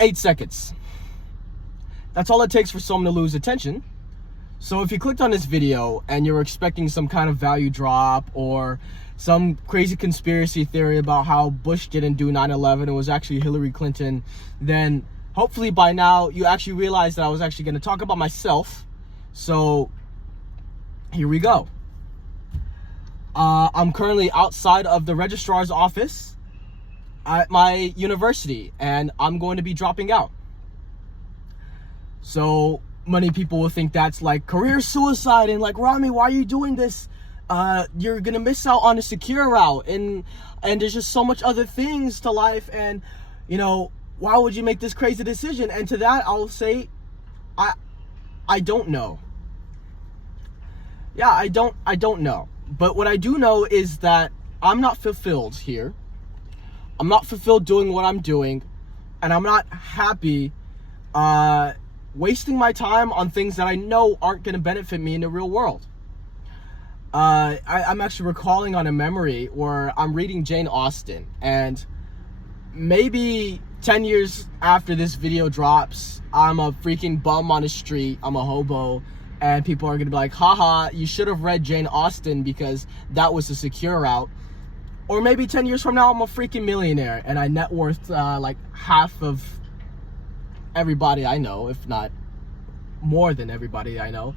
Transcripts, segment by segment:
8 seconds. That's all it takes for someone to lose attention. So if you clicked on this video and you're expecting some kind of value drop or some crazy conspiracy theory about how Bush didn't do 9/11, it was actually Hillary Clinton, then hopefully by now you actually realize that I was actually going to talk about myself. So here we go. I'm currently outside of the registrar's office at my university, and I'm going to be dropping out. So many people will think that's like career suicide, and like, Rami, why are you doing this? You're gonna miss out on a secure route, and there's just so much other things to life, and you know, why would you make this crazy decision? And to that I'll say, I don't know. Yeah, I don't know. But what I do know is that I'm not fulfilled here. I'm not fulfilled doing what I'm doing, and I'm not happy wasting my time on things that I know aren't going to benefit me in the real world. I'm actually recalling on a memory where I'm reading Jane Austen, and maybe 10 years after this video drops, I'm a freaking bum on the street, I'm a hobo, and people are going to be like, haha, you should have read Jane Austen because that was a secure route. Or maybe 10 years from now, I'm a freaking millionaire and I net worth like half of everybody I know, if not more than everybody I know,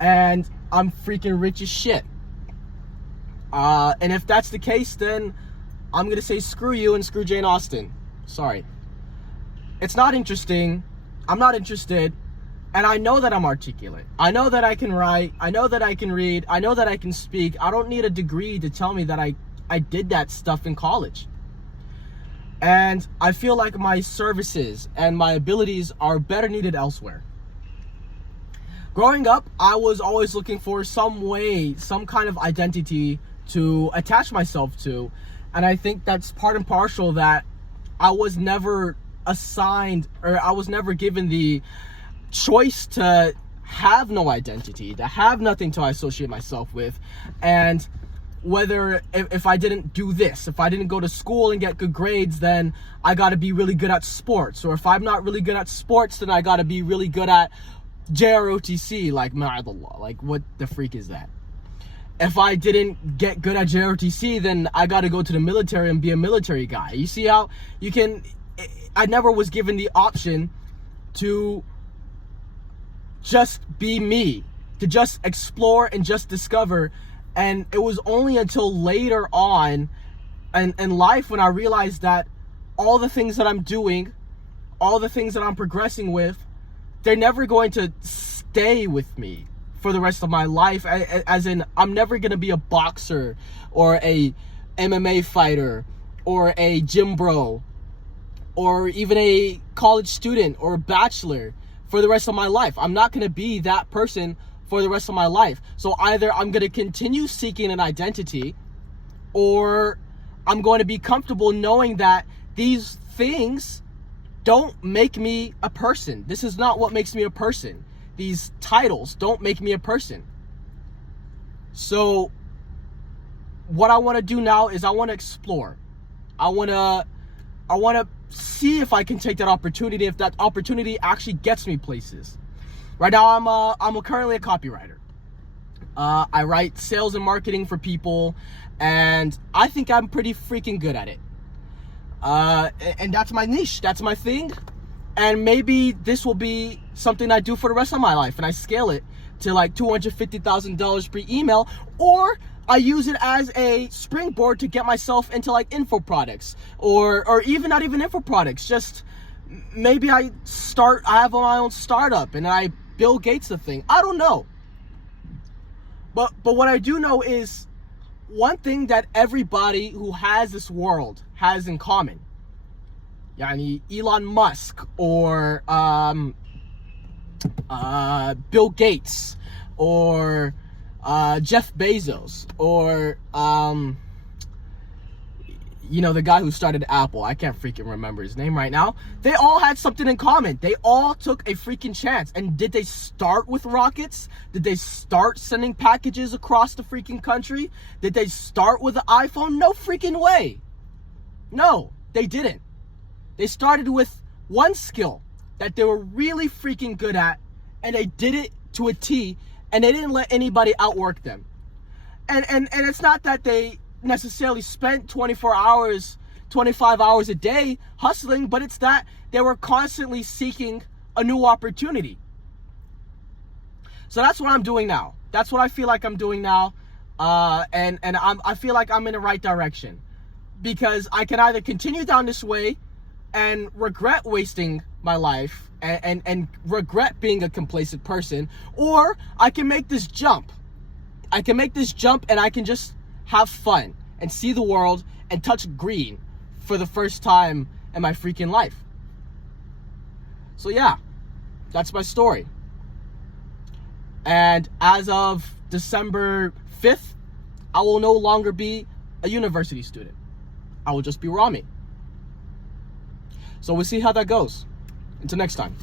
and I'm freaking rich as shit. And if that's the case, then I'm gonna say screw you and screw Jane Austen. Sorry. It's not interesting. I'm not interested. And I know that I'm articulate. I know that I can write. I know that I can read. I know that I can speak. I don't need a degree to tell me that I did that stuff in college. And I feel like my services and my abilities are better needed elsewhere. Growing up, I was always looking for some way, some kind of identity to attach myself to. And I think that's part and parcel that I was never assigned, or I was never given the choice to have no identity, to have nothing to associate myself with. And whether if I didn't do this, if I didn't go to school and get good grades, then I got to be really good at sports. Or if I'm not really good at sports, then I got to be really good at JROTC, like ma'adallah, like what the freak is that? If I didn't get good at JROTC, then I got to go to the military and be a military guy. You see how you can, I never was given the option to just be me, to just explore and just discover. And it was only until later on in life when I realized that all the things that I'm doing, all the things that I'm progressing with, they're never going to stay with me for the rest of my life. As in, I'm never going to be a boxer or a MMA fighter or a gym bro or even a college student or a bachelor for the rest of my life. I'm not going to be that person for the rest of my life. So either I'm going to continue seeking an identity, or I'm going to be comfortable knowing that these things don't make me a person. This is not what makes me a person. These titles don't make me a person. So what I want to do now is I want to explore. I want to see if I can take that opportunity, if that opportunity actually gets me places. Right now, I'm currently a copywriter. I write sales and marketing for people, and I think I'm pretty freaking good at it. And that's my niche. That's my thing. And maybe this will be something I do for the rest of my life, and I scale it to like $250,000 per email, or I use it as a springboard to get myself into like info products, or even not even info products. Just maybe I have my own startup and I Bill Gates the thing. I don't know. But what I do know is one thing that everybody who has this world has in common. Yani Elon Musk or Bill Gates or Jeff Bezos or you know, the guy who started Apple. I can't freaking remember his name right now. They all had something in common. They all took a freaking chance. And did they start with rockets? Did they start sending packages across the freaking country? Did they start with an iPhone? No freaking way. No, they didn't. They started with one skill that they were really freaking good at, and they did it to a T, and they didn't let anybody outwork them. And it's not that they necessarily spent 24 hours, 25 hours a day hustling, but it's that they were constantly seeking a new opportunity. So that's what I'm doing now. That's what I feel like I'm doing now. I feel like I'm in the right direction, because I can either continue down this way and regret wasting my life and regret being a complacent person, or I can make this jump. I can make this jump and I can just have fun and see the world and touch green for the first time in my freaking life. So yeah, that's my story. And as of December 5th, I will no longer be a university student. I will just be Rami. So we'll see how that goes. Until next time.